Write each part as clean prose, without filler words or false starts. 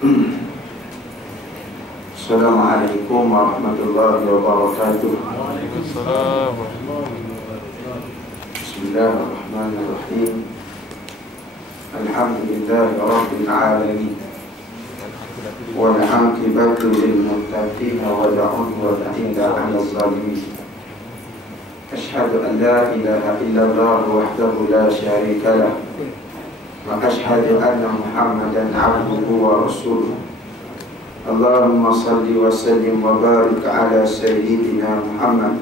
Assalamualaikum warahmatullahi wabarakatuh. Waalaikumsalam. Bismillahirrahmanirrahim. Alhamdulillahi rabbil alamin. Wal 'aqibatu lil muttaqin wa la 'udwana illa 'alal zalimin. Asyhadu an la ilaha illallah wahdahu la syarika lah. Wa asyhadu anna Muhammadan 'abduhu wa rasuluh. Allahumma salli wa sallim wa barik ala sayyidina Muhammad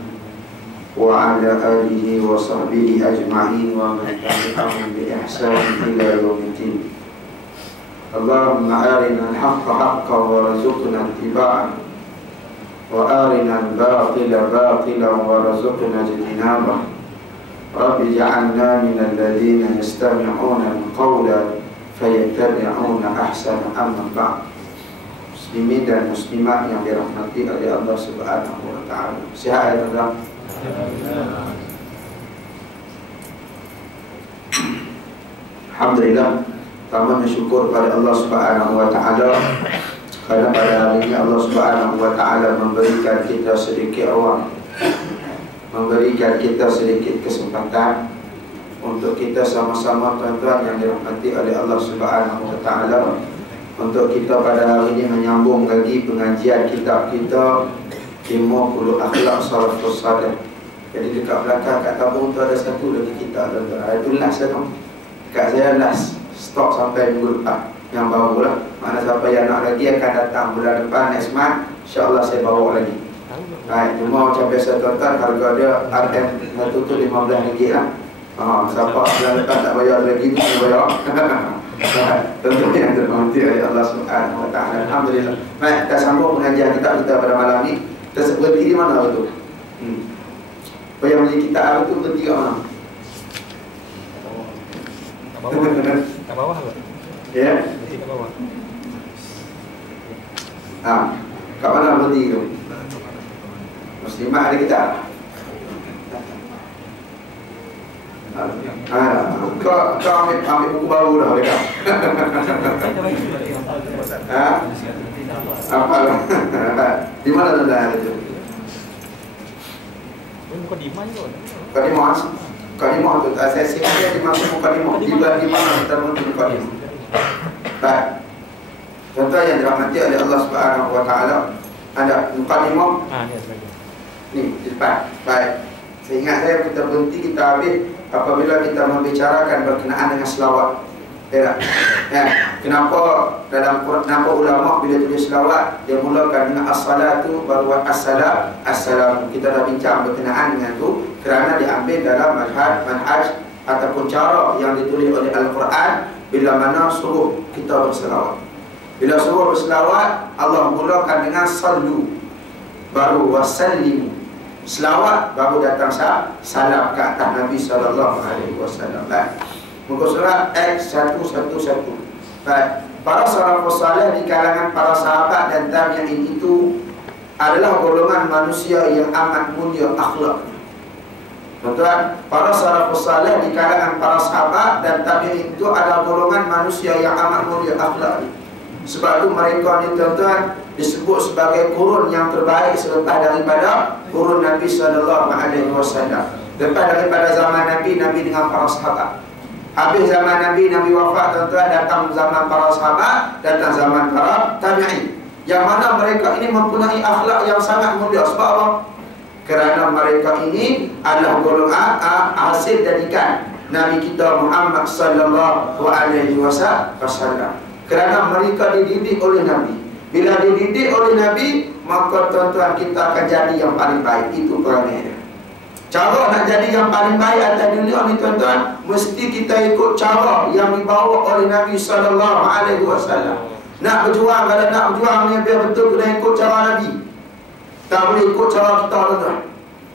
wa ala alihi wa sahbihi ajma'in wa man tabi'ahum bi ihsan ila yaumiddin. Allahumma arina al-haqqa haqqan wa rzuqna ittiba'ah wa arina al-batila batilan wa rzuqna ijtinabah. Rabbi ja'alna minal ladzina yastami'una al-qawla fayattabi'una ahsana. Amma ba'd. Muslimin dan muslimat yang dirahmati oleh Allah Subhanahu wa taala. Sihat ya tuan. Alhamdulillah, pertama bersyukur pada Allah Subhanahu wa taala kerana pada hari ini Allah Subhanahu wa taala memberikan kita sedikit ruang, memberikan kita sedikit kesempatan untuk kita sama-sama tuan-tuan yang dirahmati oleh Allah Subhanahu wa taala, untuk kita pada hari ini menyambung lagi pengajian kitab kita 50 Akhlak Salafus Saleh. Jadi dekat belakang kat tabung tu ada satu lagi kitab tuan-tuan. Itu last tu. Dekat saya last stok sampai minggu depan yang baru lah. Mana siapa yang nak lagi akan datang bulan depan next month, insya-Allah saya bawa lagi. Baik, cuma macam biasa tuan-tuan, harga dia RM satu tu RM15 lah. Siapa bulan depan tak bayar lagi tu saya bayar. Tentunya yang terhormati oleh Allah Subhanahu wa taala. Alhamdulillah. Baik, kita sambung pengajian kita pada malam ni. Kita berhenti di mana betul? Apa yang beli kitab itu berhenti kat mana? Kat bawah lah. Ya. Berhenti kat bawah. Kat mana berhenti tu? Muslimah ada kitab. Kau ambil buku baru dah dekat. Apa lah? Di mana tuan-tuan itu? Mukadimah tu. Mukadimah tu. Saya singkat dia dimaksud mukadimah. Di mana kita menuju mukadimah? Baik. Tuan-tuan yang dirahmati oleh Allah Subhanahu wa taala, ada mukadimah. Ni di depan. Baik. Saya ingat kita berhenti, kita habis apabila kita membicarakan berkenaan dengan selawat. Ya. Kenapa dalam Quran, kenapa ulama bila tulis selawat dia mulakan dengan as-salatu baru as-salam, as-salam. Kita dah bincang berkenaan dengan tu kerana diambil dalam manhaj ataupun cara yang ditulis oleh Al-Quran. Bila mana suruh kita berselawat, bila suruh berselawat, Allah mulakan dengan sallu baru wasallimu. Selawat baru datang salam ke atas Nabi SAW. Muka surat X111. Para salafus saleh di kalangan para sahabat dan tabi'in itu adalah golongan manusia yang amat mulia akhlaknya. Tuan-tuan, para salafus saleh di kalangan para sahabat dan tabi'in itu adalah golongan manusia yang amat mulia akhlaknya. Sebab itu mereka ni tuan-tuan disebut sebagai kurun yang terbaik selepas daripada kurun Nabi SAW. Lepas daripada zaman Nabi dengan para sahabat. Habis zaman Nabi wafat tuan-tuan, datang zaman para sahabat, datang zaman para tabi'in. Yang mana mereka ini mempunyai akhlak yang sangat mulia. Sebab apa? Kerana mereka ini adalah golongan hasil didikan Nabi kita Muhammad sallallahu alaihi wasallam. Kerana mereka dididik oleh Nabi. Bila dididik oleh Nabi, maka tuan-tuan kita akan jadi yang paling baik. Itu perangai dia. Cara nak jadi yang paling baik atas dunia ni tuan-tuan, mesti kita ikut cara yang dibawa oleh Nabi sallallahu alaihi wasallam. Nak berjuang, kalau nak berjuang ni biar betul kena ikut cara Nabi. Tak boleh ikut cara kita tuan-tuan.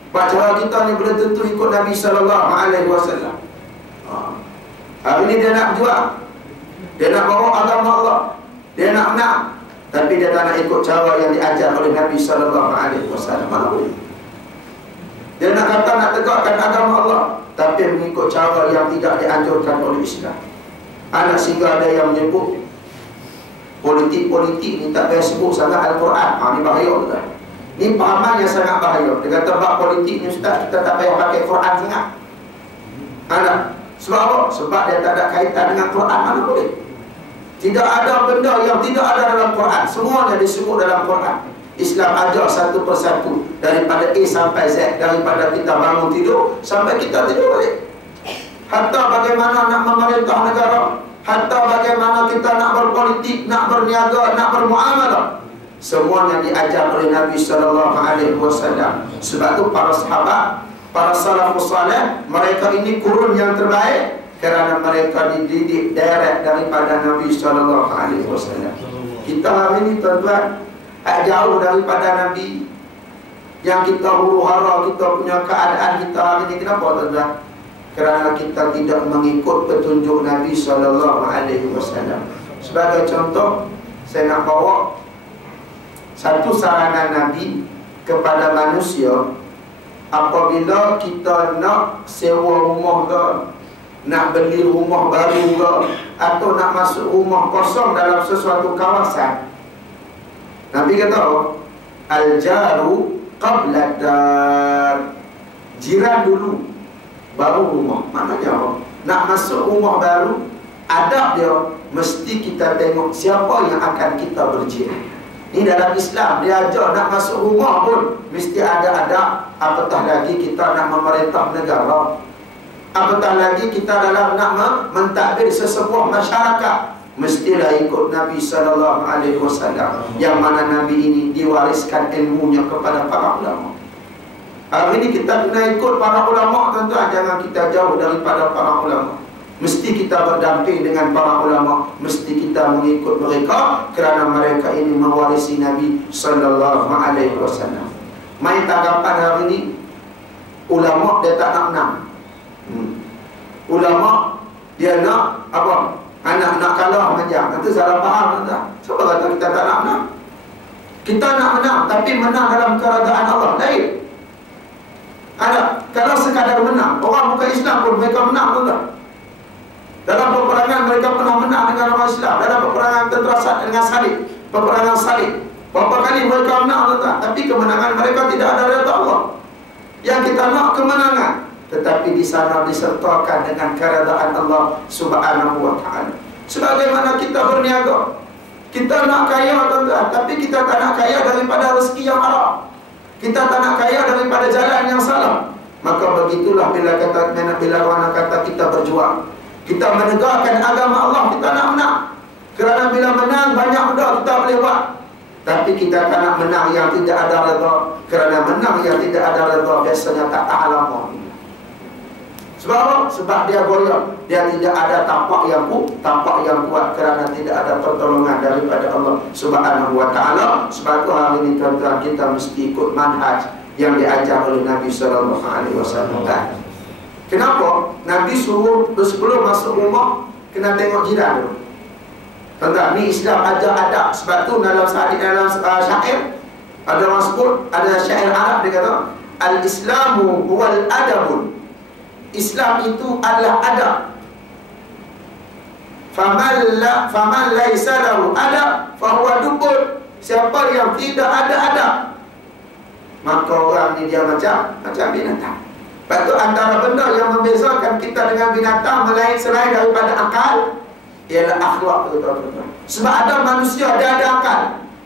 Sebab cara kita ni belum tentu ikut Nabi sallallahu alaihi wasallam. Hari ni dia nak berjuang, dia nak bawa agama Allah, dia nak menang, tapi dia tak nak ikut cara yang diajar oleh Nabi sallallahu alaihi wasallam. Mana boleh? Dia nak kata nak tegakkan agama Allah, tapi mengikut cara yang tidak dianjurkan oleh Islam. Anak sehingga ada yang menyebut Politik-politik ni tak payah sebut sangat Al-Quran. Ni bahaya betul. Ni pahaman yang sangat bahaya. Dia kata bab politik ni ustaz, kita tak payah pakai Quran sangat. Ada. Sebab apa? Sebab dia tak ada kaitan dengan Quran. Mana boleh? Tidak ada benda yang tidak ada dalam Quran. Semuanya disebut dalam Quran. Islam ajar satu persatu, daripada A sampai Z, daripada kita bangun tidur sampai kita tidur balik. Hatta bagaimana nak memerintah negara, hatta bagaimana kita nak berpolitik, nak berniaga, nak bermuamalah, semuanya diajar oleh Nabi SAW. Sebab itu para sahabat, para salafus salih, mereka ini kurun yang terbaik kerana mereka dididik direct daripada Nabi SAW. Kita hari ini tuan-tuan jauh daripada Nabi. Yang kita huru-hara kita punya keadaan kita hari ini. Kenapa tuan-tuan? Kerana kita tidak mengikut petunjuk Nabi SAW. Sebagai contoh, saya nak bawa satu saranan Nabi kepada manusia. Apabila kita nak sewa rumah ke, nak beli rumah baru ke, atau nak masuk rumah kosong dalam sesuatu kawasan, Nabi kata apa? Al-jaru qabla dar. Jiran dulu, baru rumah. Maknanya apa? Nak masuk rumah baru, adab dia mesti kita tengok siapa yang akan kita berjiran. Ini dalam Islam dia ajar nak masuk rumah pun mesti ada adab. Apatah lagi kita nak memerintah negara, apatah lagi kita dalam nak mentadbir sesebuah masyarakat, mestilah ikut Nabi SAW. Yang mana Nabi ini diwariskan ilmunya kepada para ulama. Hari ini kita kena ikut para ulama tuan-tuan. Jangan kita jauh daripada para ulama. Mesti kita berdamping dengan para ulama. Mesti kita mengikut mereka, kerana mereka ini mewarisi Nabi SAW. Main tanggapan hari ini, ulama dia tak nak menang. Ulama dia nak apa? Anak nak kalah macam. Itu salah faham tuan-tuan. Siapa kata kita tak nak menang? Kita nak menang, tapi menang dalam keadaan Allah lain. Ada, kalau sekadar menang, orang bukan Islam pun mereka menang tuan-tuan. Dalam peperangan mereka pernah menang dengan orang Islam. Dalam peperangan tentera dengan salib, peperangan salib, berapa kali mereka menang tuan-tuan. Tapi kemenangan mereka tidak ada redha Allah. Yang kita nak kemenangan, tetapi di sana disertakan dengan keredaan Allah Subhanahu wa ta'ala. Sebagaimana kita berniaga, kita nak kaya tuan-tuan, tapi kita tak nak kaya daripada rezeki yang haram. Kita tak nak kaya daripada jalan yang salah. Maka begitulah bila orang kata kita berjuang, kita menegakkan agama Allah, kita nak menang. Kerana bila menang banyak benda kita boleh buat. Tapi kita tak nak menang yang tidak ada redha. Kerana menang yang tidak ada redha biasanya tak tahan lama. Sebab apa? Sebab dia goyah. Dia tidak ada tampak yang kuat kerana tidak ada pertolongan daripada Allah Subhanahu wa ta'ala. Sebab itu hari ini tuan-tuan, kita mesti ikut manhaj yang diajar oleh Nabi SAW. Kenapa? Nabi suruh sebelum masuk rumah kena tengok jiran dulu. Tuan-tuan, ni Islam ajar adab. Sebab tu dalam syair ada orang sebut, ada syair Arab dia kata, Al-Islamu huwal adabun. Islam itu adalah adab. Faman laisa lahu adab fahuwa dubur. Siapa yang tidak ada adab, maka orang ni dia macam binatang. Lepas tu antara benda yang membezakan kita dengan binatang selain daripada akal, ialah akhlak tu tuan-tuan. Sebab ada manusia dia ada akal,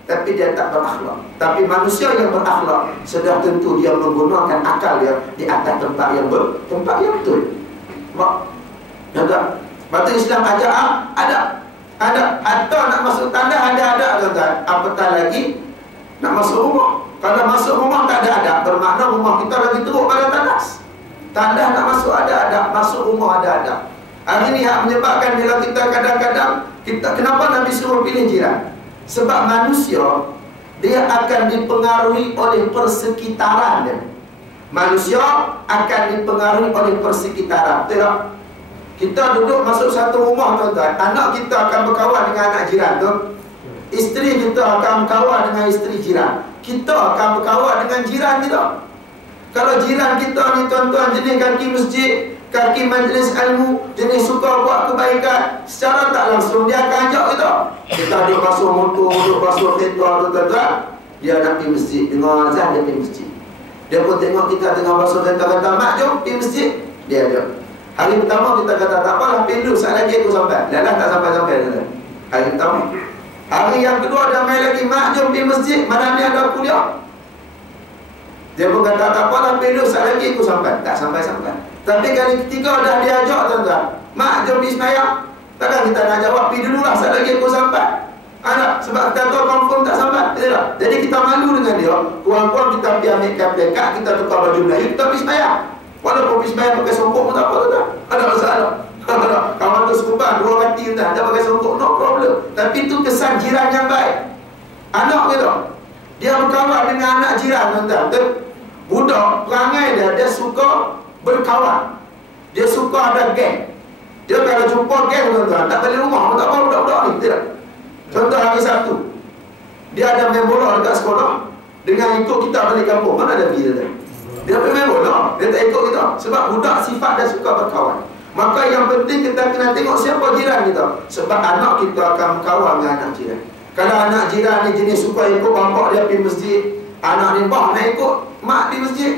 tapi dia tak berakhlak. Tapi manusia yang berakhlak sudah tentu dia menggunakan akal dia di atas tempat yang betul. Tuan-tuan, batu Islam ajar ada. Atau nak masuk tanda ada tuan-tuan. Apatah lagi nak masuk rumah. Kalau masuk rumah tak ada adab, bermakna rumah kita lagi teruk pada tandas. Tanda nak masuk ada adab, masuk rumah ada adab. Hari ini yang menyebabkan bila kita kadang-kadang kenapa Nabi suruh pilih jiran? Sebab manusia dia akan dipengaruhi oleh persekitaran dia. Manusia akan dipengaruhi oleh persekitaran. Tengok, kita duduk masuk satu rumah tuan-tuan, anak kita akan berkawan dengan anak jiran tu. Isteri kita akan berkawan dengan isteri jiran. Kita akan berkawan dengan jiran kita. Kalau jiran kita ni tuan-tuan jenis kaki masjid, kaki majlis ilmu, jenis suka buat kebaikan, secara tak langsung dia akan ajak kita. Kita duduk basuh motor, duduk basuh kereta, tuan-tuan, dia nak pergi masjid, dengar azan dia pergi masjid. Dia pun tengok kita tengah basuh kereta, kata mak jom pergi masjid, dia ajak. Hari pertama kita kata tak apalah, pergi dulu, saat lagi aku sampai. Dah tak sampai-sampai dah. Hari pertama. Hari yang kedua dah main lagi, mak jom pergi masjid, malam ni ada kuliah. Dia pun kata tak apalah, pergi dulu, saat lagi aku sampai. Tak sampai-sampai. Tapi kali ketiga dah diajak, tuan-tuan, mak jom pergi sembahyang. Takkan kita nak jawab, pergi dululah, saat lagi aku sampai. Anak, sebab kita tahu confirm tak sampai. Jadi kita malu dengan dia. Kurang-kurang kita pergi ambil plekat, kita tukar baju Melayu, kita pergi sembahyang. Walaupun pergi sembahyang pakai songkok pun tak apa, tuan-tuan. Ada masalah. Kawan tu sekumpal, dua kati, tuan-tuan, dia pakai songkok, no problem. Tapi itu kesan jiran yang baik. Anak kita, dia berkawan dengan anak jiran, tuan-tuan. Budak, perangai dia suka berkawan. Dia suka ada geng. Dia kalau jumpa geng, tuan-tuan, tak balik rumah, tak apa budak-budak ni, tidak. Contoh hari Sabtu, dia ada main bola dekat sekolah, dengan ikut kita balik kampung, mana ada pergi dia? Dia pergi main bola, dia tak ikut kita. Sebab budak sifat dia suka berkawan. Maka yang penting kita kena tengok siapa jiran kita. Sebab anak kita akan berkawan dengan anak jiran. Kalau anak jiran ni jenis suka ikut bapak dia pergi masjid, anak ni bah nak ikut mak di masjid.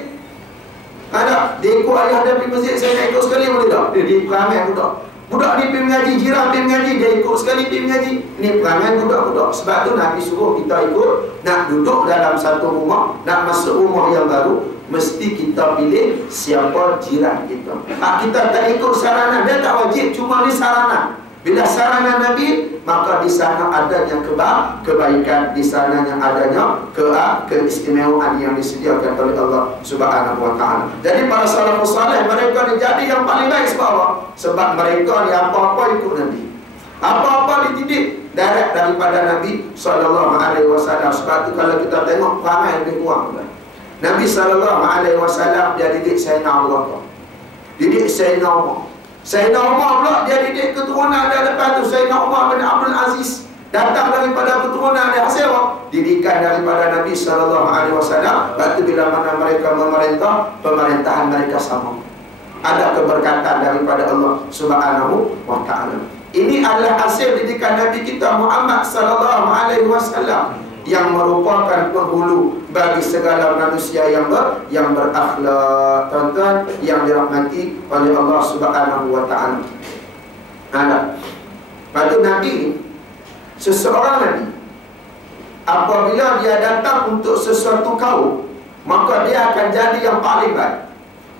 Ada, dia ikut ayah dia pergi masjid, saya nak ikut sekali boleh tak? Dia perangai budak. Budak ni pergi mengaji, jiran pergi mengaji, dia ikut sekali pergi mengaji. Ini perangai budak-budak. Sebab tu Nabi suruh kita ikut. Nak duduk dalam satu rumah, nak masuk rumah yang baru, mesti kita pilih siapa jiran kita. Kita tak ikut saranan, dia tak wajib, cuma ni saranan. Bila saranan Nabi, maka di sana adanya kebaikan, di sananya adanya keistimewaan yang disediakan oleh Allah Subhanahu wa taala. Jadi para salafus saleh mereka ni jadi yang paling baik sebab apa? Sebab mereka ni apa-apa ikut Nabi. Apa-apa dididik direct daripada Nabi sallallahu alaihi wasallam. Sebab tu kalau kita tengok perangai lebih kurang. Nabi sallallahu alaihi wasallam dia didik Sayyidina Abu Bakar. Didik Sayyidina Umar. Sayyidina Umar pula dia didik keturunan dia lepas tu. Sayyidina Umar bin Abdul Aziz datang daripada keturunan dia hasil didikan daripada Nabi sallallahu alaihi wasallam. Waktu bila mana mereka memerintah, pemerintahan mereka sama. Ada keberkatan daripada Allah Subhanahu wa taala. Ini adalah hasil didikan Nabi kita Muhammad sallallahu alaihi wasallam yang merupakan penghulu bagi segala manusia yang berakhlak, tuan-tuan, yang dirahmati oleh Allah Subhanahu wa taala. Pada Nabi, seseorang Nabi apabila dia datang untuk sesuatu kaum, maka dia akan jadi yang paling baik.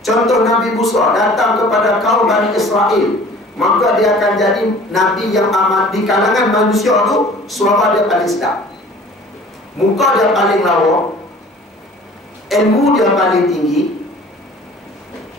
Contoh Nabi Musa datang kepada kaum Bani Israel, maka dia akan jadi Nabi yang amat di kalangan manusia tu, suara dia paling sedap, muka dia paling lawa, ilmu dia paling tinggi,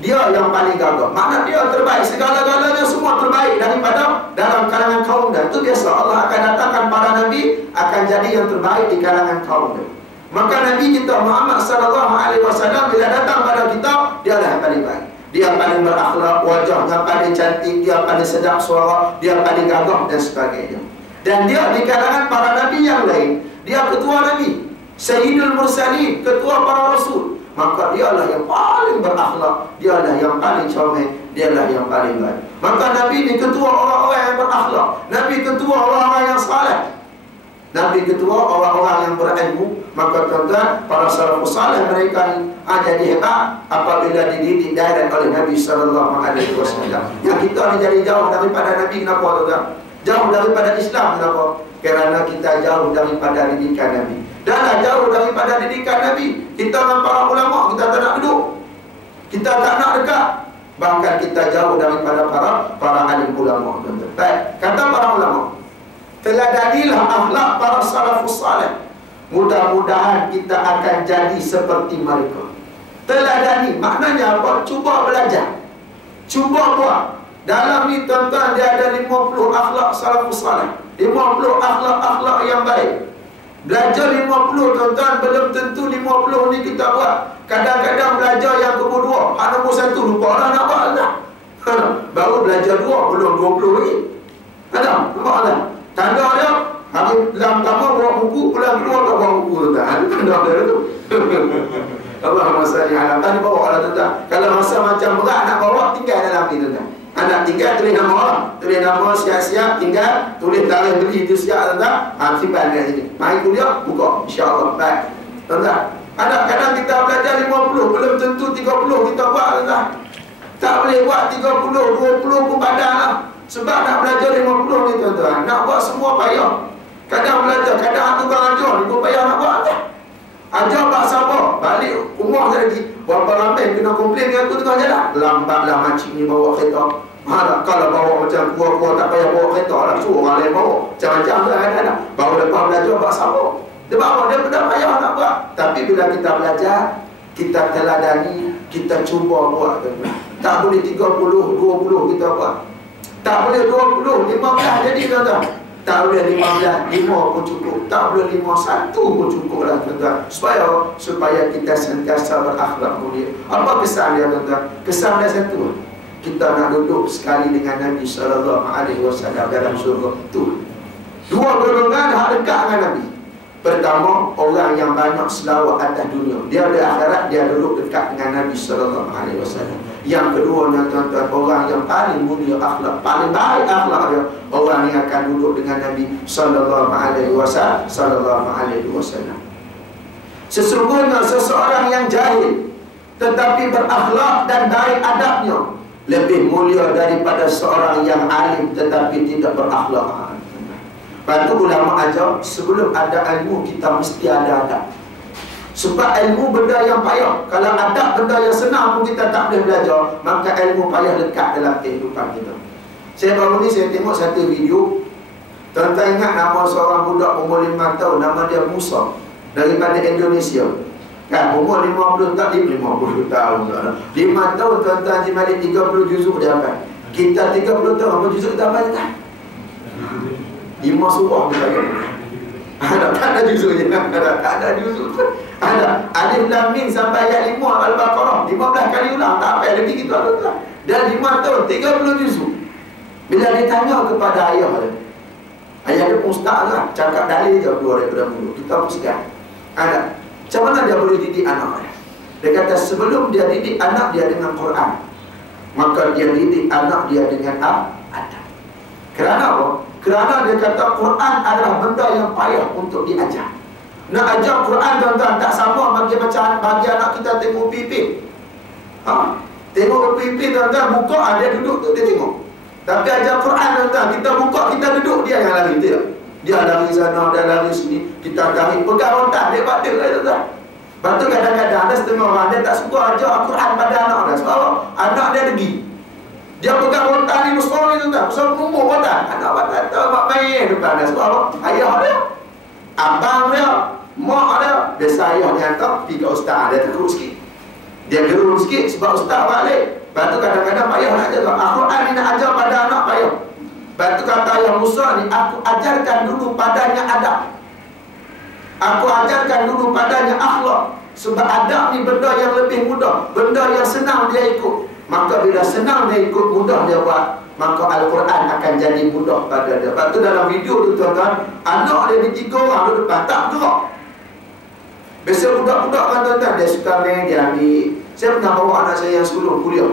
dia yang paling gagah. Makna dia terbaik, segala-galanya semua terbaik daripada dalam kalangan kaum dia. Itu biasa, Allah akan datangkan para Nabi akan jadi yang terbaik di kalangan kaum dia. Maka Nabi kita Muhammad sallallahu alaihi wasallam bila datang pada kita, dia lah yang paling baik. Dia paling berakhlak, wajahnya paling cantik, dia paling sedap suara, dia paling gagah dan sebagainya. Dan dia di kalangan para Nabi yang lain, dia ketua Nabi, Sayyidul Mursalin, ketua para Rasul. Maka dialah yang paling berakhlak, dialah yang paling comel, dialah yang paling baik. Maka Nabi ni ketua orang-orang yang berakhlak, Nabi ketua orang-orang yang saleh, Nabi ketua orang-orang yang berilmu. Maka tuan-tuan, para salafus saleh mereka ni jadi hebat apabila dididik direct oleh Nabi sallallahu alaihi wasallam. Yang kita ni jadi jauh daripada Nabi, kenapa tuan-tuan? Jauh daripada Islam, kenapa? Kerana kita jauh daripada didikan Nabi. Dan jauh daripada didikan Nabi, kita dengan para ulama, kita tak nak duduk, kita tak nak dekat. Bahkan kita jauh daripada para alim ulama. Baik, kata para ulama, teladanilah akhlak para salafus saleh, mudah-mudahan kita akan jadi seperti mereka. Teladani maknanya apa? Cuba belajar, cuba buat. Dalam ni tuan-tuan, dia ada 50 akhlak salafus saleh, 50 akhlak-akhlak yang baik. Belajar 50 tuan-tuan, belum tentu 50 ni kita buat. Kadang-kadang belajar yang kedua, nombor 1 lupa lah nak buat tak? Baru belajar 2, belum 20 lagi. Ada? Nampak tak? Tanda dia, hari dalam pertama bawa buku, bulan kedua tak bawa buku tuan-tuan. Tanda dia tu. Allahumma salli ala. Tadi bawa lah tuan-tuan. Kalau masa macam berat nak bawa, tinggal dalam hati tuan-tuan. Anak tinggal tulis nama orang, tulis nama siap-siap, tinggal tulis tarikh beli itu siap tuan-tuan. Simpan kat sini. Mari kuliah, buka. InsyaAllah. Baik. Tuan-tuan. Anak kadang kita belajar 50, belum tentu 30 kita buat tuan-tuan. Tak boleh buat 30, 20 pun padan lah. Sebab nak belajar 50 ni tuan-tuan, nak buat semua payah. Kadang belajar, kadang tukang ajar ni pun payah nak buat kan. Ajar tak sabar, balik rumah lagi. Berapa ramai kena komplain dengan aku tengah jalan. Lambatlah makcik ni bawa kereta. Kalau bawa macam kuah-kuah tak payah bawa kereta lah. Suruh orang lain bawa. Macam-macam tu ada. Baru lepas belajar tak sabar. Dia bawa, dia pun payah nak buat. Tapi bila kita belajar, kita teladani, kita cuba buat. Tak boleh 30, 20 kita buat. Tak boleh 20, 15 jadi tuan-tuan. Tak boleh 15, 5 pun cukup. Tak boleh 5, 1 pun cukup lah tuan-tuan. Supaya kita sentiasa berakhlak mulia. Apa kesan dia tuan-tuan? Kesan dia satu. Kita nak duduk sekali dengan Nabi SAW dalam surga. Tu. Dua golongan hak dekat dengan Nabi. Pertama, orang yang banyak selawat atas dunia. Dia ada akhirat, dia duduk dekat dengan Nabi SAW. Yang kedua, tuan-tuan, orang yang paling mulia akhlak, paling baik akhlak dia, orang yang akan duduk dengan Nabi SAW. Sesungguhnya seseorang yang jahil tetapi berakhlak dan baik adabnya lebih mulia daripada seorang yang alim tetapi tidak berakhlak. Lepas tu ulama ajar, sebelum ada ilmu kita mesti ada adab. Sebab ilmu benda yang payah. Kalau adab benda yang senang pun kita tak boleh belajar, maka ilmu payah lekat dalam kehidupan kita. Saya baru ni saya tengok satu video. Tuan-tuan ingat nama seorang budak umur 5 tahun, nama dia Musa, daripada Indonesia. Kan umur 50 tahun. 5 tahun tuan-tuan Haji Malik 30 juzuk dia hafal. Kita 30 tahun apa juzuk kita hafal tak? 5 surah kita hafal. Tak ada juzuknya. Tak ada juzuk tu. Ada Alif Lam Mim sampai ayat 5 Al-Baqarah 15 kali ulang. Tak apa lebih gitu tuan. Dan 5 tahun 30 juzuk. Bila ditanya kepada ayah dia, ayah dia pun ustaz lah, cakap dalil je keluar daripada mulut. Kita pun segan. Ada macam mana dia boleh didik anak dia? Dia kata sebelum dia didik anak dia dengan Quran, maka dia didik anak dia dengan adab. Kerana apa? Kerana dia kata Quran adalah benda yang payah untuk diajar. Nak ajar Quran tuan-tuan tak sama bagi anak kita tengok pipit. Tengok pipit tuan-tuan, buka dia duduk tu dia tengok. Tapi ajar Quran tuan-tuan, kita buka kita duduk, dia yang lari dia. Dia lari sana, dia lari sini, kita tarik pegang rontak dia pada tuan-tuan. Lepas tu kadang-kadang ada setengah orang dia tak suka ajar Quran pada anak dia. Sebab anak dia degi. Dia pegang rontak ni besar ni tuan-tuan, besar umur rontak. Anak batal tahu mak main depan dia. Sebab ayah dia, abang dia, mak dia, biasa ayah dia hantar pergi ke ustaz, dia teruk sikit. Dia gerun sikit sebab ustaz balik. Lepas tu kadang-kadang payah nak ajar. Al-Quran ni nak ajar pada anak payah. Lepas tu kata ayah Musa ni, aku ajarkan dulu padanya adab. Aku ajarkan dulu padanya akhlak. Sebab adab ni benda yang lebih mudah, benda yang senang dia ikut. Maka bila senang dia ikut, mudah dia buat, maka Al-Quran akan jadi mudah pada dia. Lepas tu dalam video tu tuan-tuan, anak dia ni 3 orang duduk depan, tak bergerak. Biasa budak-budak kan tuan-tuan, dia suka main, dia ambil. Saya pernah bawa anak saya yang sebelum kuliah.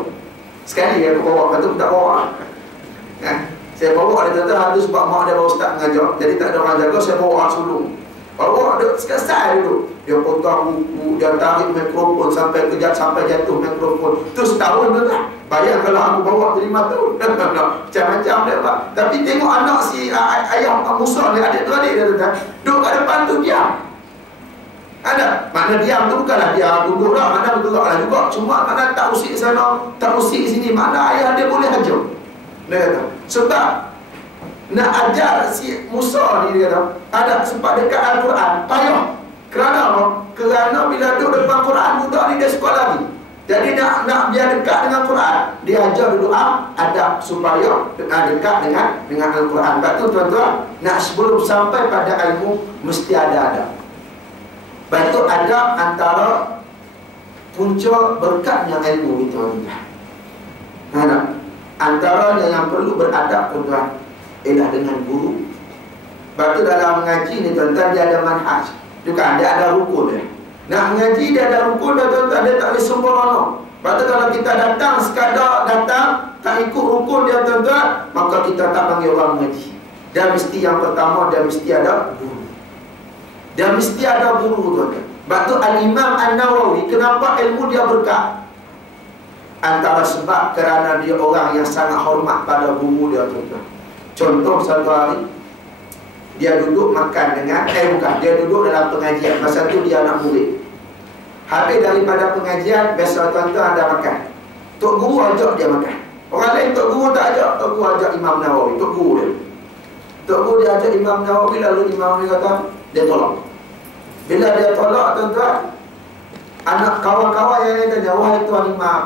Sekali aku bawa, lepas tu tak bawa. Saya bawa dia tuan-tuan, hari tu sebab mak dia bawa ustaz mengajar, jadi tak ada orang jaga, saya bawa sebelum. Bawa dia sekasar dulu. Dia potong buku, dia tarik mikrofon sampai kejap, sampai jatuh mikrofon. Tu setahun tuan-tuan. Bayang kalau aku bawa tu 5 tahun. Macam-macam dia pak. Tapi tengok anak si ayah Musa ni, adik-beradik dia tuan-tuan, duduk kat depan tu diam. Ada. Mana diam tu bukanlah dia duduk lah, mana bergerak lah juga. Cuma mana tak usik sana, tak usik sini. Mana ayah dia boleh ajar. Dia kata. Sebab nak ajar si Musa ni, dia kata, ada sebab dekat Al-Quran payah. Kerana apa? Kerana bila duduk depan Quran, budak ni dia suka lari. Jadi nak biar dekat dengan Quran, dia ajar dulu adab supaya dekat dengan Al-Quran. Lepas tu tuan-tuan, nak sebelum sampai pada ilmu mesti ada adab. Lepas tu adab antara punca berkatnya ilmu itu tuan-tuan. Antaranya yang perlu beradab tuan-tuan ialah dengan guru. Lepas tu dalam mengaji ni tuan-tuan, dia ada manhaj. Bukan, dia ada rukun dia. Nak mengaji dia ada rukun dia tuan-tuan, dia tak boleh sembrono. Lepas tu kalau kita datang sekadar datang, tak ikut rukun dia tuan-tuan, maka kita tak panggil orang mengaji. Dia mesti yang pertama, dia mesti ada guru. Dia mesti ada guru tuan-tuan. Sebab tu Al-Imam An-Nawawi, kenapa ilmu dia berkah? Antara sebab kerana dia orang yang sangat hormat pada guru dia tuan-tuan. Contoh satu hari dia duduk makan dengan dia duduk dalam pengajian. Masa tu dia anak murid. Habis daripada pengajian, biasa tuan-tuan ada makan. Tok guru ajak dia makan. Orang lain tok guru tak ajak. Tok guru ajak Imam Nawawi, tok guru dia. Tok guru dia ajak Imam Nawawi, lalu Imam Nawawi kata dia tolak. Bila dia tolak tuan-tuan, anak kawan-kawan yang lain tanya, wahai tuan Imam,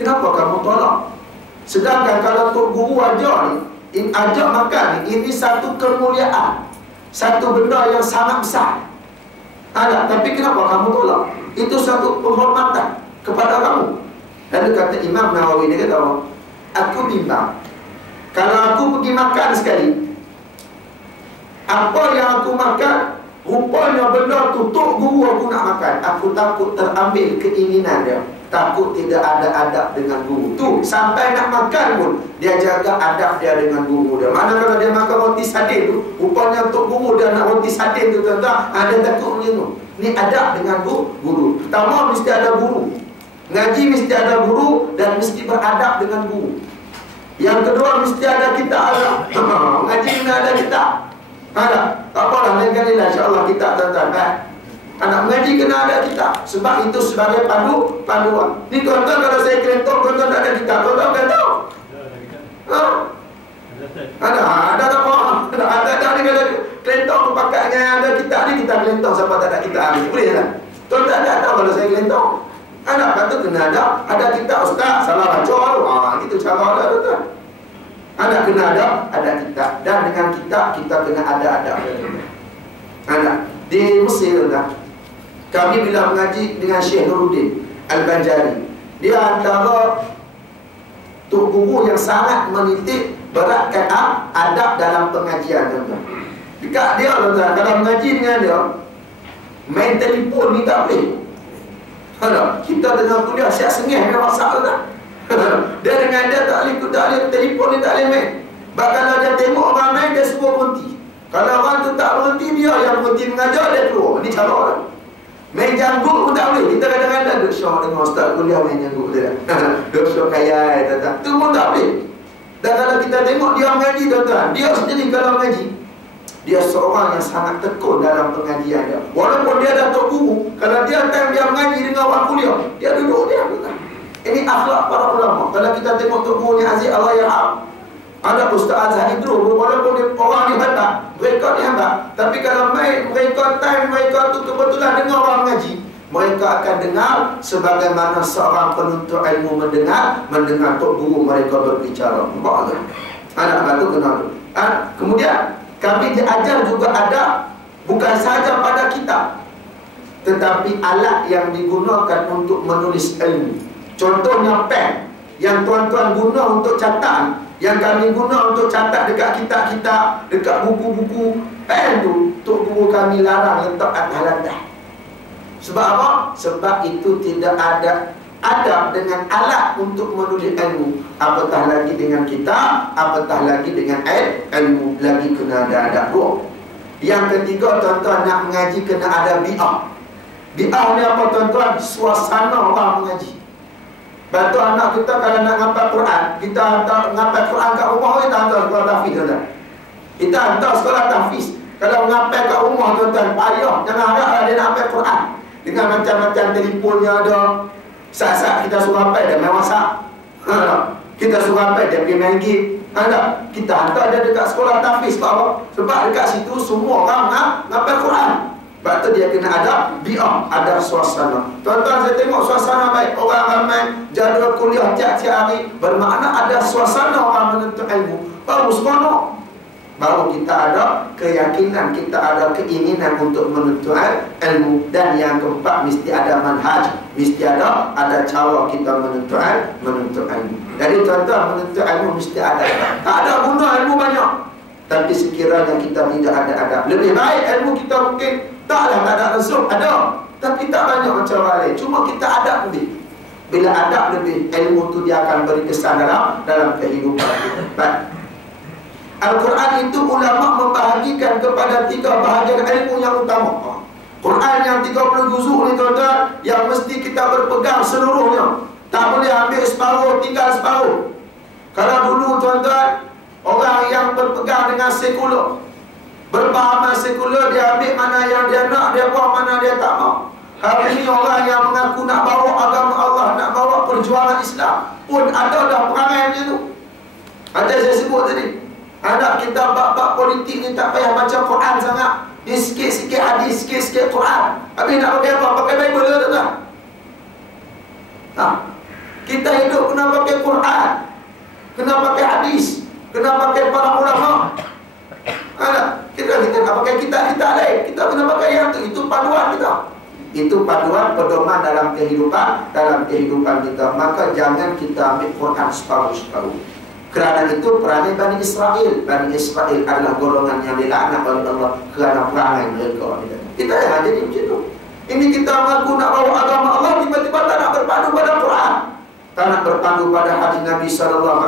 kenapa kamu tolak? Sedangkan kalau tok guru ajak ni, ajak makan ni, ini satu kemuliaan, satu benda yang sangat besar. Ada, tapi kenapa kamu tolak? Itu satu penghormatan kepada kamu. Lalu kata Imam Nawawi, dia kata, aku bimbang, kalau aku pergi makan sekali, apa yang aku makan, rupanya benda tu tok guru aku nak makan, aku takut terambil keinginan dia, takut tidak ada adab dengan guru tu. Sampai nak makan pun dia jaga adab dia dengan guru dia. Mana kalau dia makan roti sadin tu, rupanya tok guru dia nak roti sadin tu tuan-tuan, ada takut macam tu. Ni adab dengan guru. Pertama mesti ada guru, ngaji mesti ada guru, dan mesti beradab dengan guru. Yang kedua mesti ada kita adab. Ngaji kena ada kita. Ada. Tak apalah, lain kali lah insya-Allah kita tuan-tuan. Anak mengaji kena ada kita. Sebab itu sebagai panduan. Ni tuan-tuan kalau saya kelentong, tuan-tuan tak ada kita. Tuan-tuan kan tahu? Ada apa? Ada ni kalau kelentong pakainya ada kita ni, kita kelentong siapa tak ada kita ni. Boleh tak? Tuan-tuan tak tahu kalau saya kelentong. Anak patut kena ada kita. Ustaz salah baca. Itu cara ada tuan-tuan. Anak kena ada kita. Dan dengan kita kena ada. Anak di Mesir tuan-tuan, kami bila mengaji dengan Syekh Nuruddin Al-Banjari, dia antara tok guru yang sangat menitik beratkan adab dalam pengajian tuan-tuan. Dekat dia tuan-tuan, kalau mengaji dengan dia, main telefon ni tak boleh. Kita tengah kuliah siap sengih dengan WhatsApp tuan-tuan. Dia dengan dia tak boleh telefon ni tak boleh main. Sebab kalau dia tengok orang main, dia suruh berhenti. Kalau orang tu tak berhenti, dia yang berhenti mengajar, dia keluar. Ini cara orang. Main janggut pun tak boleh. Kita kadang-kadang duduk syok dengan ustaz kuliah main janggut dia. Duduk syok kaya tuan-tuan. Itu pun tak boleh. Dan kalau kita tengok dia mengaji tuan-tuan, dia sendiri kalau mengaji, dia seorang yang sangat tekun dalam pengajian dia. Walaupun dia datuk guru, kalau dia time dia mengaji dengan orang kuliah, dia duduk dia tuan-tuan. Ini akhlak para ulama. Kalau kita tengok tok guru ni Aziz Allah Yarham, ada Ustaz Azhar Idrus, walaupun dia orang ni hebat, mereka ni hebat, tapi kalau main mereka time mereka tu kebetulan dengar orang mengaji, mereka akan dengar sebagaimana seorang penuntut ilmu mendengar tok guru mereka berbicara. Nampak. Anak batu kenal. Kemudian kami diajar juga ada bukan sahaja pada kitab, tetapi alat yang digunakan untuk menulis ilmu. Contohnya pen yang tuan-tuan guna untuk catat, yang kami guna untuk catat dekat kitab-kitab, dekat buku-buku, pen tu tok guru kami larang letak atas lantai. Sebab apa? Sebab itu tidak ada adab dengan alat untuk menulis ilmu. Apatah lagi dengan kitab, apatah lagi dengan ilmu, lagi kena ada adab dua. Yang ketiga tuan-tuan, nak mengaji kena ada bi'ah. Bi'ah ni apa tuan-tuan? Suasana orang mengaji. Bantu anak kita kalau nak ngapal Quran, kita hantar ngapal Quran kat rumah, kita hantar sekolah tahfiz tuan-tuan. Kita hantar sekolah tahfiz. Kalau ngapal kat rumah tuan-tuan, payah. Jangan harap dia nak hafal Quran dengan macam-macam telefonnya ada. Saat-saat kita suruh hafal dia main WhatsApp. Kita suruh hafal dia pergi main game. Kita hantar dia dekat sekolah tahfiz. Sebab apa? Sebab dekat situ semua orang ngapal Quran. Sebab tu dia kena ada bi'ah, ada suasana. Tuan-tuan, saya tengok suasana baik. Orang ramai, jadual kuliah tiap-tiap hari, bermakna ada suasana orang menuntut ilmu. Baru seronok. Baru kita ada keyakinan, kita ada keinginan untuk menuntut ilmu. Dan yang keempat, mesti ada manhaj, mesti ada cara kita menuntut ilmu. Jadi tuan-tuan, menuntut ilmu mesti ada. Tak ada guna ilmu banyak, tapi sekiranya kita tidak ada adab. Lebih baik ilmu kita mungkin taklah tak ada langsung, ada, tapi tak banyak macam orang lain. Cuma kita adab lebih. Bila adab lebih, ilmu tu dia akan beri kesan dalam kehidupan kita. Al-Quran itu ulama membahagikan kepada 3 bahagian ilmu yang utama. Quran yang 30 juzuk ni tuan-tuan, yang mesti kita berpegang seluruhnya. Tak boleh ambil separuh, tinggal separuh. Kalau dulu tuan-tuan, orang yang berpegang dengan sekular, berpahaman sekular, dia ambil mana yang dia nak, dia buang mana dia tak mau. Hari ini orang yang mengaku nak bawa agama Allah, nak bawa perjuangan Islam pun ada dah perangai macam tu. Macam saya sebut tadi, ada kita bab-bab politik ni tak payah baca Quran sangat. Ni sikit-sikit hadis, sikit-sikit Quran. Habis nak pakai apa? Pakai Bible ke tak? Kita hidup kena pakai Quran, kena pakai hadis, kena pakai para ulama. Kita nak pakai kitab-kitab lain, kita kena pakai yang tu. Itu paduan kita. Itu paduan pedoman dalam kehidupan kita. Maka jangan kita ambil Quran separuh-separuh. Kerana itu perangai Bani Israel. Bani Israel adalah golongan yang dilaknat oleh Allah kerana perangai mereka. Kita jangan jadi macam itu. Ini kita mengaku nak bawa agama Allah, tiba-tiba tak nak berpandu pada Quran, tak nak berpandu pada hadis Nabi SAW.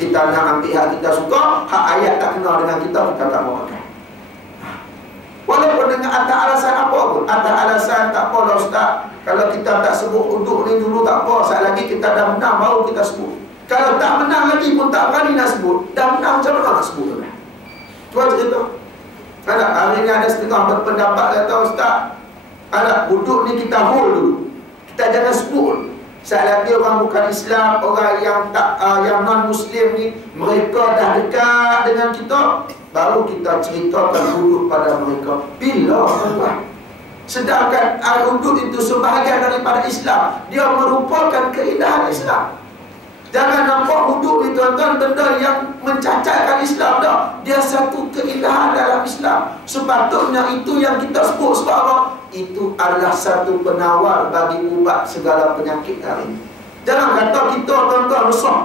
Kita nak ambil hak kita suka, hak ayat tak kenal dengan kita tak mau pakai. Walaupun dengan atas alasan apa pun. Atas alasan tak apa lah Ustaz, kalau kita tak sebut uduk ni dulu tak apa, saat lagi kita dah menang baru kita sebut. Kalau tak menang lagi pun tak berani nak sebut. Dah menang macam mana nak sebut? Cuba cerita. Hari ni ada setengah berpendapat kata Ustaz, uduk ni kita hold dulu, kita jangan sebut. Saat lagi orang bukan Islam, orang yang tak yang non-Muslim ni, mereka dah dekat dengan kita, baru kita ceritakan hudud pada mereka. Bila tuan-tuan? Sedangkan hudud itu sebahagian daripada Islam, dia merupakan keindahan Islam. Jangan nampak hudud ni tuan-tuan benda yang mencacatkan Islam dah. Dia satu keindahan dalam Islam. Sepatutnya itu yang kita sebut. Sebab apa? Itu adalah satu penawar bagi ubat segala penyakit hari ini. Jangan kata kita tuan-tuan resah.